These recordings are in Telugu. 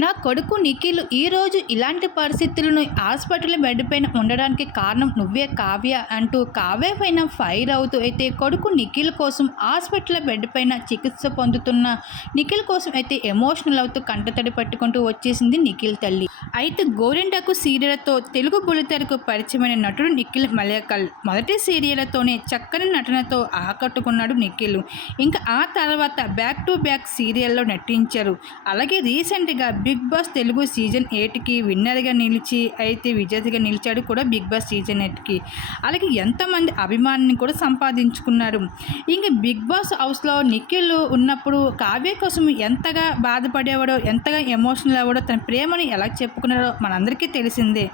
నా కొడుకు నిఖిల్ ఈరోజు ఇలాంటి పరిస్థితులను హాస్పిటల్ బెడ్ పైన ఉండడానికి కారణం నువ్వే కావ్య అంటూ కావ్య పైన ఫైర్ అవుతూ అయితే కొడుకు నిఖిల్ కోసం హాస్పిటల్ బెడ్ పైన చికిత్స పొందుతున్న నిఖిల్ కోసం అయితే ఎమోషనల్ అవుతూ కంటతడి పట్టుకుంటూ వచ్చేసింది నిఖిల్ తల్లి. అయితే గోరింటాకు సీరియల్తో తెలుగు బుల్లితెరకు పరిచయమైన నటుడు నిఖిల్ మలయాళం. మొదటి సీరియల్తోనే చక్కని నటనతో ఆకట్టుకున్నాడు నిఖిల్. ఇంకా ఆ తర్వాత బ్యాక్ టు బ్యాక్ సీరియల్లో నటించారు. అలాగే రీసెంట్గా బిగ్ బాస్ తెలుగు సీజన్ 8కి విన్నర్గా నిలిచి అయితే విజేతగా నిలిచాడు కూడా బిగ్ బాస్ సీజన్ 8కి. అలాగే ఎంతోమంది అభిమానిని కూడా సంపాదించుకున్నారు. ఇంక బిగ్ బాస్ హౌస్లో నిఖిల్ ఉన్నప్పుడు కావ్య కోసం ఎంతగా బాధపడేవాడో, ఎంతగా ఎమోషనల్ అవ్వడో, తన ప్రేమని ఎలా చెప్పుకున్నాడో మనందరికీ తెలిసిందే.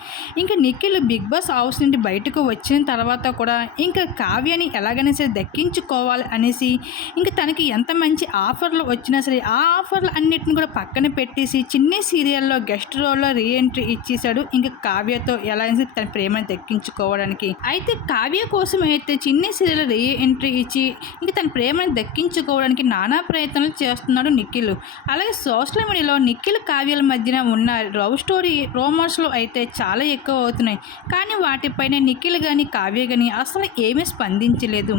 ఇంకా నిఖిల్ బిగ్ బాస్ హౌస్ నుండి బయటకు వచ్చిన తర్వాత కూడా ఇంకా కావ్యని ఎలాగైనా సరే దక్కించుకోవాలి అనేసి ఇంకా తనకి ఎంత మంచి ఆఫర్లు వచ్చినా సరే ఆ ఆఫర్లు అన్నిటిని కూడా పక్కన పెట్టేసి చిన్ని సీరియల్లో గెస్ట్ రోల్లో రీఎంట్రీ ఇచ్చేశాడు. ఇంకా కావ్యతో ఎలా అయినా తన ప్రేమను దక్కించుకోవడానికి. అయితే కావ్య కోసం అయితే చిన్ని సీరియల్ రీఎంట్రీ ఇచ్చి ఇంకా తన ప్రేమను దక్కించుకోవడానికి నానా ప్రయత్నాలు చేస్తున్నాడు నిఖిల్. అలాగే సోషల్ మీడియాలో నిఖిల్ కావ్యాల మధ్యన ఉన్న లవ్ స్టోరీ రూమర్స్లో అయితే చాలా ఎక్కువ అవుతున్నాయి. కానీ వాటిపైన నిఖిల్ కానీ కావ్య కానీ అసలు ఏమీ స్పందించలేదు.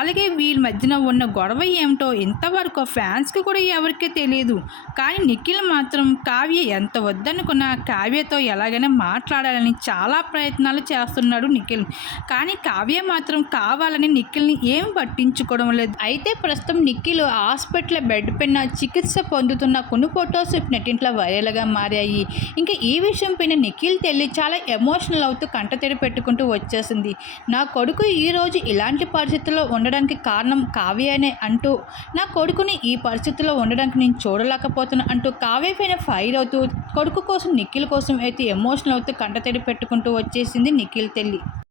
అలాగే వీళ్ళ మధ్యన ఉన్న గొడవ ఏమిటో ఇంతవరకు ఫ్యాన్స్కి కూడా ఎవరికీ తెలియదు. కానీ నిఖిల్ మాత్రం కావ్య ఎంత వద్దనుకున్నా కావ్యతో ఎలాగైనా మాట్లాడాలని చాలా ప్రయత్నాలు చేస్తున్నాడు నిఖిల్. కానీ కావ్య మాత్రం కావాలని నిఖిల్ని ఏం పట్టించుకోవడం లేదు. అయితే ప్రస్తుతం నిఖిల్ హాస్పిటల్ బెడ్ పైన చికిత్స పొందుతున్న కొన్ని ఫొటోస్ నెట్టింట్లో వైరల్గా మారాయి. ఇంకా ఈ విషయం పైన నిఖిల్ తల్లి చాలా ఎమోషనల్ అవుతూ కంటతడి పెట్టుకుంటూ వచ్చేసింది. నా కొడుకు ఈరోజు ఇలాంటి పరిస్థితుల్లో ఉండడానికి కారణం కావ్యనే అంటూ, నా కొడుకుని ఈ పరిస్థితుల్లో ఉండడానికి నేను చూడలేకపోతున్నా అంటూ కావ్య పైన ఫైర్ అవుతూ కొడుకు కోసం నిఖిల్ కోసం అయితే ఎమోషనల్ అవుతూ కంటతడి పెట్టుకుంటూ వచ్చేసింది నిఖిల్ తల్లి.